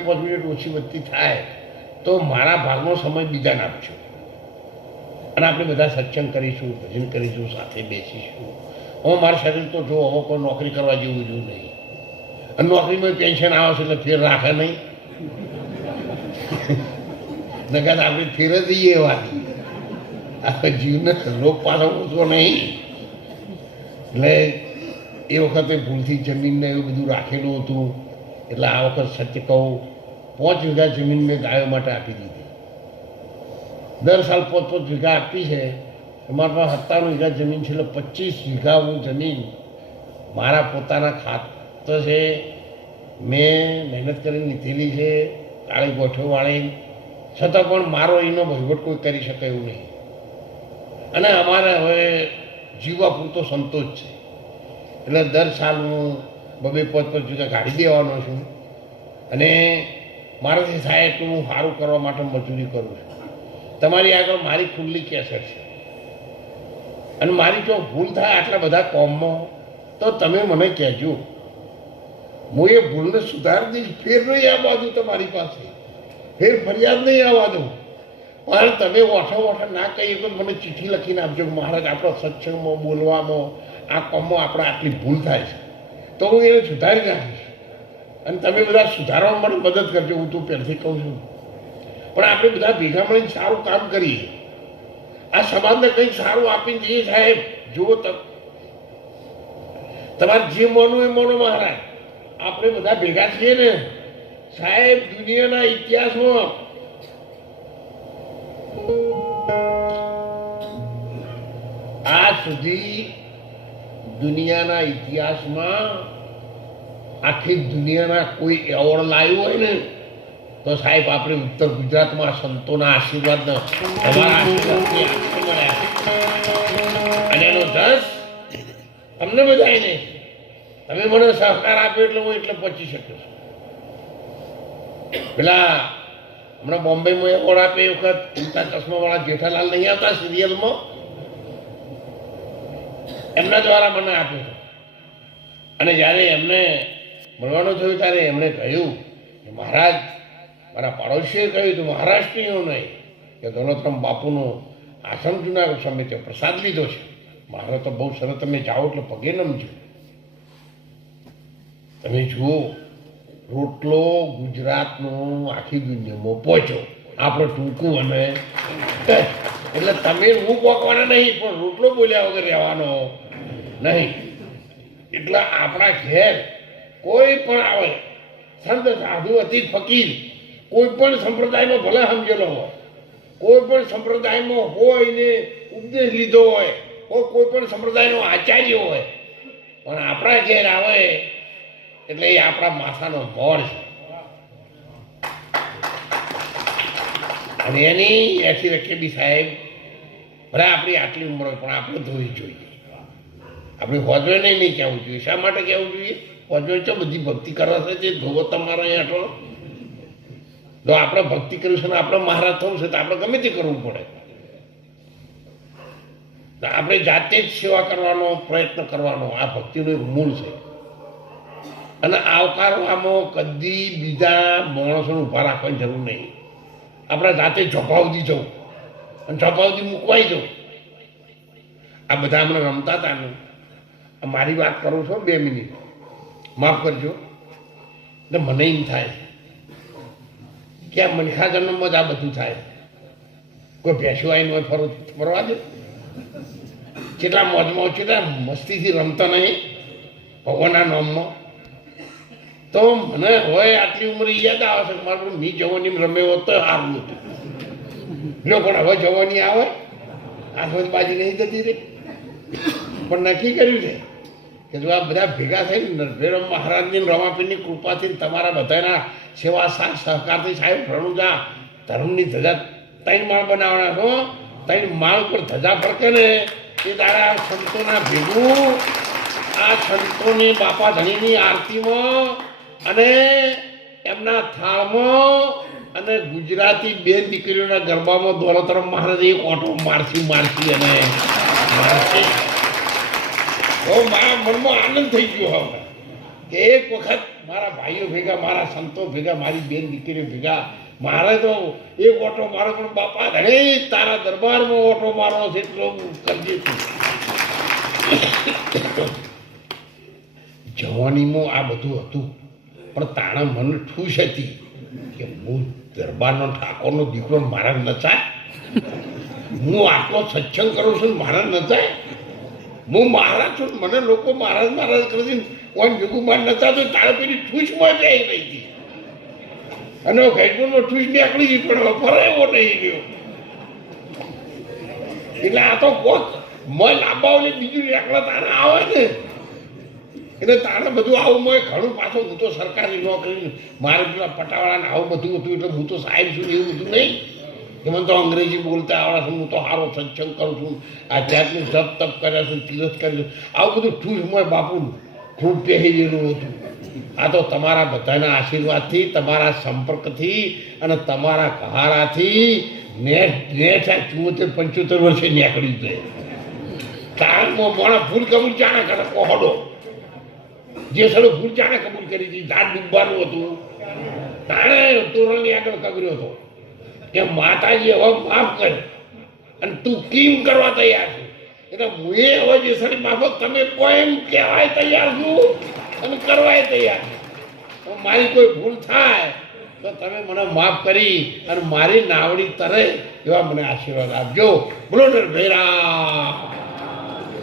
પાંચ મિનિટ ઓછી વધતી થાય, તો મારા ભાગનો સમય બીજાને આપજો. અને આપણે બધા સત્સંગ કરીશું, ભજન કરીશું, સાથે બેસીશું. હું મારા શરીર તો જો હવે કોઈ નોકરી કરવા જેવું જેવું નહીં. અને નોકરીમાં પેન્શન આવે છે એટલે ફેર રાખે નહીં. નકર આપણે ફેર જ દઈએ એવા. આપણે જીવને રોગ પાછો તો નહીં. એટલે એ વખતે ભૂલથી જમીનને એવું બધું રાખેલું હતું. એટલે આ વખત સત્ય કહું, પાંચ વીઘા જમીન મેં ગાયો માટે આપી દીધી. દર સાલ પાંચ પાંચ વીઘા આપી છે. અમારા પાસે સત્તાણું વીઘા જમીન છે એટલે પચીસ વીઘા હું જમીન મારા પોતાના ખાતર છે. મેં મહેનત કરી લીધેલી છે, કાળી ગોઠવ વાળી. છતાં પણ મારો એનો વહીવટ કોઈ કરી શકે એવું નહીં. અને અમારે હવે જીવવા પૂરતો સંતોષ છે. એટલે દર સાલ હું બબે પોત પર જુદા કાઢી દેવાનો છું. અને મારાથી થાય એટલું હું સારું કરવા માટે મજૂરી કરું છું. તમારી આગળ મારી ખુલ્લી કેસર છે. અને મારી જો ભૂલ થાય આટલા બધા કોમમાં, તો તમે મને કહેજો. હું એ ભૂલને સુધારી દઈશ ફેર નહીં આવવા દઉં તમારી પાસે. ફેર ફરિયાદ નહીં આવવા દઉં પણ તમે ઓઠો ઓઠો ના કહીએ તો મને ચિઠ્ઠી લખીને આપજો મહારાજ, આપણો સત્સંગમાં, બોલવામાં, આ કોમમાં આપણે આટલી ભૂલ થાય છે. તો હું એને સુધારી નાખીશ. અને તમે બધા સુધારવા મને મદદ કરજો, હું તો પહેલથી કહું છું. પણ આપણે બધા ભેગા મળીને સારું કામ કરીએ. આ સમાજને કંઈક સારું આપીને જઈએ સાહેબ. જુઓ તમારે જે મોનું એ મોનો મહારાજ. આપણે બધા ભેગા છીએ ને. સાહેબ, દુનિયાના ઇતિહાસમાં. આ સુધી દુનિયાના ઇતિહાસમાં આખી દુનિયાના કોઈ એવોર્ડ લાવ્યો હોય ને, તો સાહેબ આપણે ઉત્તર ગુજરાતમાં સંતોના આશીર્વાદ અને એનો દસ તમને બધાને તમે મને સહકાર આપ્યો એટલે હું એટલે પચી શક્યો છું. પેલા હમણાં બોમ્બેમાં એવોર્ડ આપે એ વખત ચશ્માવાળા જેઠાલાલ નહીં આવતા સિરિયલમાં? એમના દ્વારા મને આપ્યો હતો. અને જ્યારે એમને મળવાનું થયું, ત્યારે એમણે કહ્યું કે મહારાજ, મારા પાડોશીએ કહ્યું તો મહારાષ્ટ્રીઓ નહીં, કે દોલતરામ બાપુનો આશ્રમ જુનાગઢ સામે તે પ્રસાદ લીધો છે. મારો તો બહુ સરસ, તમે જાઓ એટલે પગે નમજો. તમે જુઓ, રોટલો ગુજરાતનો આખી દુનિયામાં પહોંચો આપણે ટૂંકું અને એટલે તમે હું પોકવાના નહીં, પણ રોટલો બોલ્યા વગર રહેવાનો. નહીં. એટલે આપણા ઘેર કોઈ પણ આવે, સંત સાધુ અતિ ફકીર, કોઈ પણ સંપ્રદાયમાં ભલે સમજેલો હોય, કોઈ પણ સંપ્રદાયમાં હોય ને ઉપદેશ લીધો હોય કોઈ કોઈ પણ સંપ્રદાયનો આચાર્ય હોય, પણ આપણા ઘેર આવે એટલે એ આપણા માથાનો મોર છે. અને એની એસી રખે બી સાહેબ, ભલે આપણી આટલી ઉંમર હોય, પણ આપણે ધોવી જોઈએ. આપણે હોજવે નહીં નહીં કહેવું જોઈએ. શા માટે કહેવું જોઈએ? હોજવે છો બધી ભક્તિ કરવા છે તે ધોવો તમારો અહીં આટલો. જો આપણે ભક્તિ કરીશું ને આપણે મહારાજ થવું છે તો આપણે ગમે તે કરવું પડે. આપણે જાતે જ સેવા કરવાનો પ્રયત્ન કરવાનો આ ભક્તિનું એક મૂળ છે. અને આવકારવામાં કદી બીજા માણસોને ઊભા રાખવાની જરૂર નહીં. આપણે જાતે ઝપાવતી જવું. અને ઝપાવતી મૂકવાઈ જવું. આ બધા અમને રમતા હતા ને. મારી વાત કરું છો, બે મિનિટ. માફ કરજો. એટલે મને એમ થાય કે આ મનખા જન્મમાં જ આ બધું થાય. કોઈ ભેંસું આવીને હોય ફરો ફરવા દે. કેટલા મોજમાં કેટલા મસ્તીથી રમતા નહીં. ભગવાનના નામમાં. તો મને હવે આટલી ઉંમરે યાદ આવે છે મારું મી જવાની રમે હોત તો સારું હતું. જો પણ હવે જવાની આવે. આ બાજી નહીં જતી રે. પણ નક્કી કર્યું છે. કે જો આ બધા ભેગા થઈને નરભેરમ મહારાજની રમાપીરની કૃપાથી તમારા બધાના સેવા સાથ સહકારથી સાહેબ રણુજા ધર્મની ધજા ત્રણ માળ બનાવવાના છો, ત્રણ માળ પર ધજા ફરકે ને, એ તારા સંતોના ભેગું આ સંતોની બાપા ધણીની આરતીમાં અને એમના થાળમાં અને ગુજરાતી બે દીકરીઓના ગરબામાં દોલતરામ મહારાજ એક ઓટો મારસી મારસી અને મારસી બહુ મારા મનમાં આનંદ થઈ ગયો હવે. કે એક વખત મારા ભાઈઓ ભેગા, મારા સંતો ભેગા, મારી બેન દીકરીઓ ભેગા, મારે તો એક ઓટો મારો, પણ બાપા ધણે તારા દરબારમાં ઓટો મારવો છે એટલો હું કરજે જવાનીમાં આ બધું હતું, પણ તાણા મને ઠૂસ હતી કે હું દરબારનો ઠાકોરનો દીકરો મારા નચાય? હું આટલો સત્સંગ કરું છું મારા નચાય? હું મહારાજ છું, મને લોકો મહારાજ મહારાજ કરી છે ઓન ભેગું નતા તો તારે પેલી ઠૂસમાં જ આવી રહી હતી. અને ઘેટમાં ઠૂસ નીકળી ગઈ, પણ હવે ફરે એવો નહીં રહ્યો. એટલે આ તો કોક મય લાંબાઓને બીજું એકલા તારા આવે ને? એટલે તારે બધું આવું મય ઘણું પાછું, હું તો સરકારી નોકરી મારે પેલા પટાવાળાને આવું બધું હતું, એટલે હું તો સાહેબ છું એવું બધું નહીં. કે તો અંગ્રેજી બોલતા આવડે છે, હું તો સારો સત્સંગ કરું છું, આધ્યાત્મિક જપ તપ કર્યા છું, તીરથ કર્યું આવું બધું ઠૂસ મોય બાપુનું ખૂબ પહેરેલું હતું. આ તો તમારા બધાના આશીર્વાદથી, તમારા સંપર્કથી અને તમારા કહારાથી નેટ નેટ પંચોતેર વર્ષે નીકળી છે તારમાં મોણા ભૂલ કબૂલ જાણે કરે કોહડો જે સડો ભૂલ જાણે કબૂલ કરી હતી, દાંત ડૂબવાનું હતું. તાણે તોરણની આગળ કગર્યો હતો. કે માતાજી, હવે માફ કર. અને તું કેમ કરવા તૈયાર છે? એટલે હું એ હવે જે સડી માફક તમે કોઈ કહેવાય તૈયાર છું અને કરવાય તૈયાર છું. મારી કોઈ ભૂલ થાય, તો તમે મને માફ કરી અને મારી નાવડી તરે એવા મને આશીર્વાદ આપજો. બોલો ને ભૈરા.